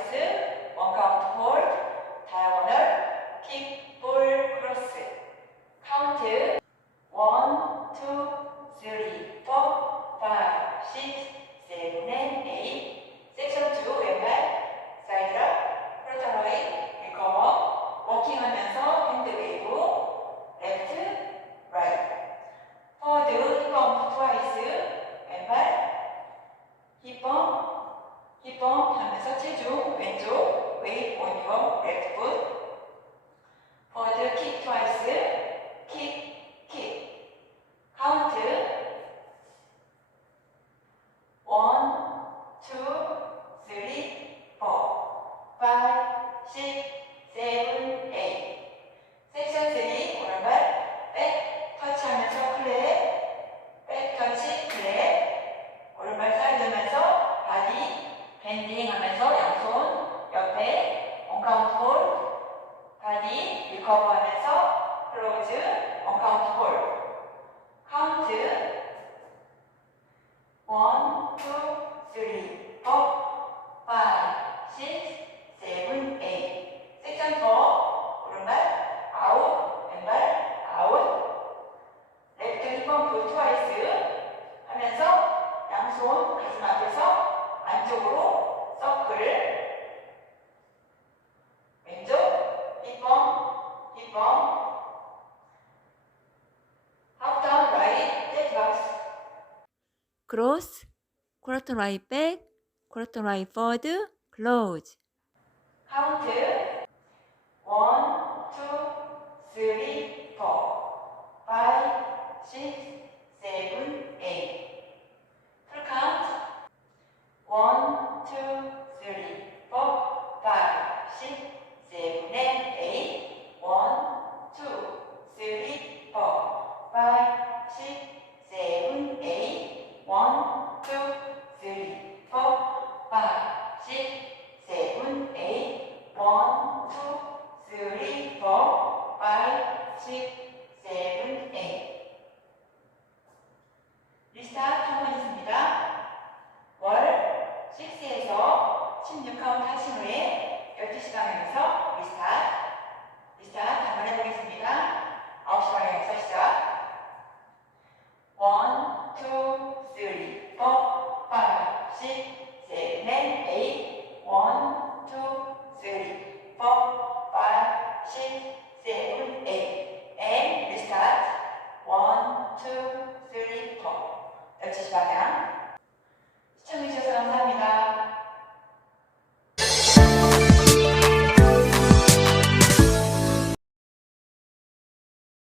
트와이스, 원 카운트 홀드, 다이아고널, 킥, 볼, 크로스. 카운트 1, 2, 3, 4, 5, 6, 7, 8. 섹션 2 왼발 사이드업, 프론트 라이트, 리커버, 워킹하면서 핸드 웨이브, 레프트, 라이트. 포워드, 힙업 트와이스, 왼발, 힙업 하면서 체중 왼쪽, 웨이트 온 유어 레프트 풋. 포워드 킥 트와이스, 킥. 카운트 1, 2, 3, 4, 5, 6, 7, 8. 섹션 3 오른발 백 터치하면서 클랩, 백 터치 클랩. 오른발 사이드하면서 바디 밴딩하면서 양손 옆에 원카운트 홀, 바디 리커버하면서 클로즈 원카운트 홀. 카운트 1, 2, 3, 4, 5, 6, 7, 8. 섹션 4 오른발 아웃, 왼발 아웃. 레프트 힙업 트와이스 하면서 양손 가슴 앞에서 안쪽으로 서클을. 왼쪽 힙업 하프다운 라이트 잭박스. 크로스, 쿼터 라이트 백, 쿼터 라이트 포워드, 클로즈. 카운트 1, 2, 3, 4, 5, 6, 7, 8. 풀 카운트 1, 2, 3, 4, 5, 6, 7, 8. 1, 2, 3, 4, 5, 6, 7, 8. 1, 2, 3, 4, 5, 6, 7, 8. 1, 2, 3, 4, 5, 6, 7, 8. 리스타트 한 번 있습니다. 월 6에서 16카운트 하신 후에 12시 방향에서 리스타트 한 번 해보겠습니다. 9시 방향에서 시작. 1, 2, 3, 4, 5, 6, 7, 8. 1, 2, 3, 4, 5, 6, 7, 8. And restart. 1, 2, 3, 4. 12시 방향.